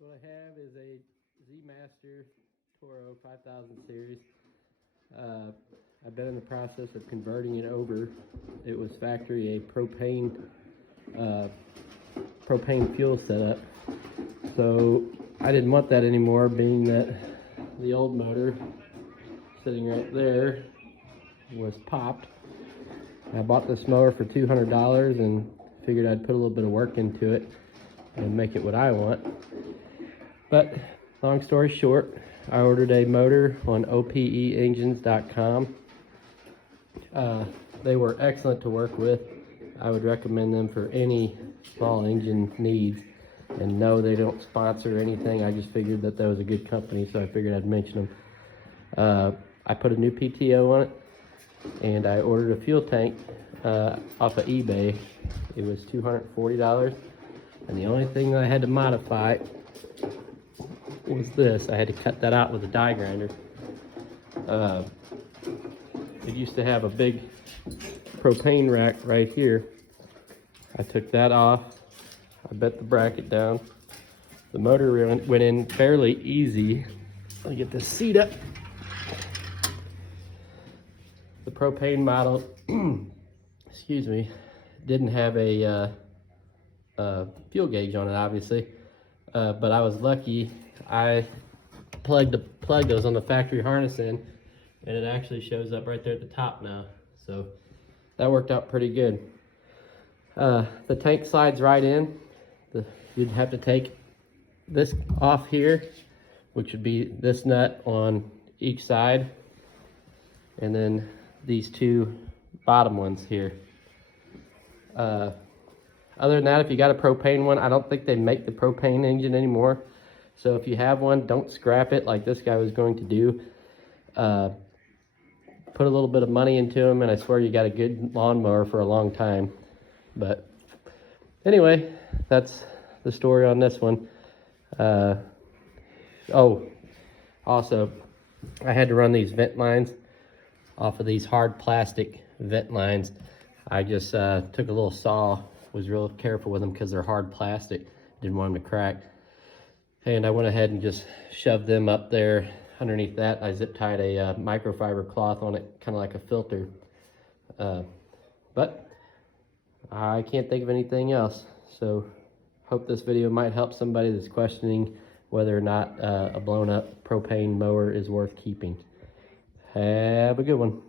What I have is a Z Master Toro 5000 series. I've been in the process of converting it over. It was factory a propane fuel setup. So I didn't want that anymore, being that the old motor sitting right there was popped. I bought this mower for $200 and figured I'd put a little bit of work into it and make it what I want. But long story short, I ordered a motor on OPEengines.com. They were excellent to work with. I would recommend them for any small engine needs. And no, they don't sponsor anything. I just figured that was a good company, so I figured I'd mention them. I put a new PTO on it, and I ordered a fuel tank off of eBay. It was $240, and the only thing that I had to modify was this. I had to cut that out with a die grinder. It used to have a big propane rack right here. I took that off. I bent the bracket down. The motor went in fairly easy. Let me get this seat up. The propane model, excuse me, didn't have a fuel gauge on it, obviously, but I was lucky. I plugged those on the factory harness in, and it actually shows up right there at the top now. So that worked out pretty good. The tank slides right in. You'd have to take this off here, which would be this nut on each side, and then these two bottom ones here. Other than that, if you got a propane one, I don't think they make the propane engine anymore. So if you have one, don't scrap it like this guy was going to do. Put a little bit of money into them, and I swear you got a good lawnmower for a long time. But anyway, that's the story on this one. Oh, also, I had to run these vent lines off of these hard plastic vent lines. I just took a little saw, was real careful with them because they're hard plastic, didn't want them to crack. And I went ahead and just shoved them up there. Underneath that, I zip tied a microfiber cloth on it, kind of like a filter. But I can't think of anything else. So hope this video might help somebody that's questioning whether or not a blown up propane mower is worth keeping. Have a good one.